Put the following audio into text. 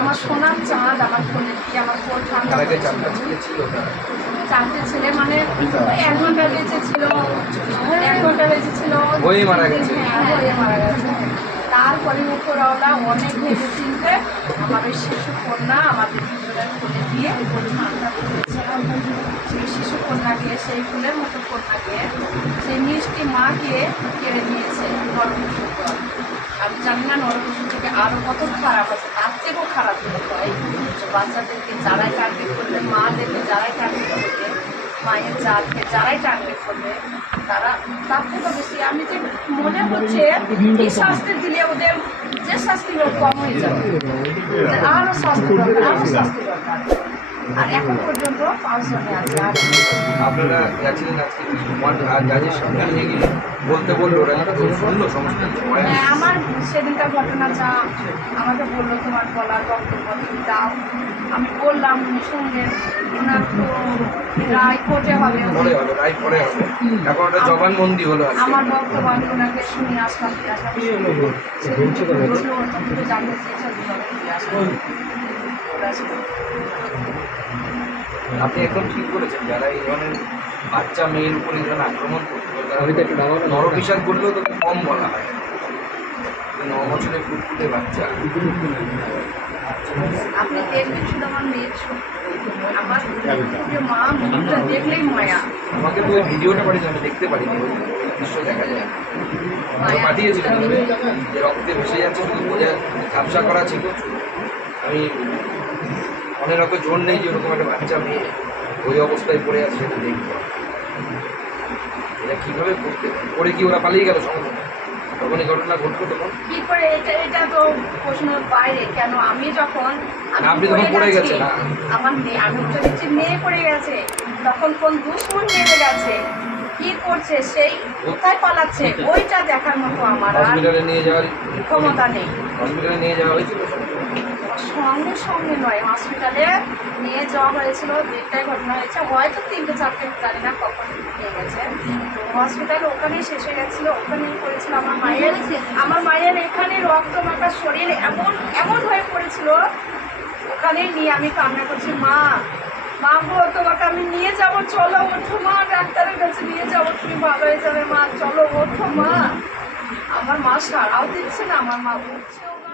আমার সোনার চাঁদ আমার আমার ফোন ঠান্ডা। চারটা ছেলে মানে এক ঘণ্টা বেঁচে ছিল। এক ঘণ্টা বেঁচে ছিল। হয়েই মারা গেছে। হ্যাঁ হয়ে মারা গেছে। তারপরে উপরওয়ালা অনেক ভেবে চিনতে আমার ওই শিশু কন্যা আমাদের দুজনের খুলে দিয়ে ঠান্ডা করেছিলাম সেই শিশু কন্যাকে সেই ফুলের মতো কন্যাকে সেই মিষ্টি মাকে কেড়ে নিয়েছে আমি জানি না নরকুশুর থেকে আরও কত খারাপ আছে, তার থেকেও খারাপ হয় বাচ্চাদেরকে যারাই টার্গেট করবে, মাদেরকে যারাই টার্গেট করবে, মায়ের জাতকে যারাই টার্গেট করবে, তারা তার থেকেও বেশি। আমি যে মনে হচ্ছে, এই শাস্তি দিলে ওদের যে শাস্তি কম হয়ে যাবে। আরও আরও শাস্তি দরকার আরও শাস্তি দরকার। আর এখন পর্যন্ত পাঁচজনে আছে। আর আপনারা গেছিলেন আজকে আর জাজের সামনে নিয়ে গিয়ে বলতে বলল ওরা খুব হয় আমার সেদিনকার ঘটনা যা আমাকে বলল তোমার বলার বক্তব্য তুমি দাও। আমি বললাম শুনলেন ওনার তো রায় কোর্টে হবে। পরে হবে রায় পরে হবে। এখন ওটা জবানবন্দি হলো আমার বক্তব্য আমি ওনাকে শুনে আসলাম ফিরে আসলাম। সেদিন বলল তো জানতে চেয়েছে দুজনে ফিরে আসলাম ওরা আসলো। আপনি একদম ঠিক করেছেন যারা এই ধরনের বাচ্চা মেয়ের উপর এই ধরনের আক্রমণ করতো তারা নরবিষাদ করলেও তো কম বলা হয়। ন বছরের ফুটফুটে বাচ্চা। আপনি দেখবেন শুধু আমার মেয়ের আমার মা মুখটা দেখলেই মায়া। আমাকে তো ভিডিওটা পাঠিয়েছে আমি দেখতে পারিনি ওই দৃশ্য দেখা যায়। যে রক্তে ভেসে যাচ্ছে শুধু বোঝা ঝাপসা করা ছিল। আমি মনে রকম জোর নেই যে ওরকম একটা বাচ্চা মেয়ে ওই অবস্থায় পড়ে আছে সেটা দেখব। এটা কীভাবে করতে করে কি ওরা পালিয়ে গেল সঙ্গে? তখন এই ঘটনা ঘটলো তখন? কি করে? এটা এটা তো প্রশ্নের বাইরে। কেন? আমি যখন আমি আপনি তখন পড়ে গেছি, না। আমার মেয়ে আমি দেখছি মেয়ে পড়ে গেছে। তখন কোন দুশ্মন মেরে গেছে? কি করছে? সেই কোথায় পালাচ্ছে? ওইটা দেখার মতো আমার হসপিটালে নিয়ে যাওয়ার ক্ষমতা নেই। হসপিটালে নিয়ে যাওয়া হয়েছিল সঙ্গে সঙ্গে নয় হসপিটালে নিয়ে যাওয়া হয়েছিল দেড়টায় ঘটনা হয়েছে। হয়তো তিনটে চারটে জানি না কখন নিয়ে গেছে। তো হসপিটালে ওখানেই শেষ হয়ে গেছিল ওখানেই পড়েছিল আমার মায়ের। আমার মায়ের এখানে রক্ত মাখা শরীর এমন এমন হয়ে পড়েছিল ওখানেই নিয়ে আমি কান্না করছি মা মা গো তোমাকে আমি নিয়ে যাব চলো ওঠো মা ডাক্তারের কাছে নিয়ে যাব তুমি ভালো হয়ে যাবে মা চলো ওঠো মা। আমার মা সারাও দিচ্ছে না আমার মা না।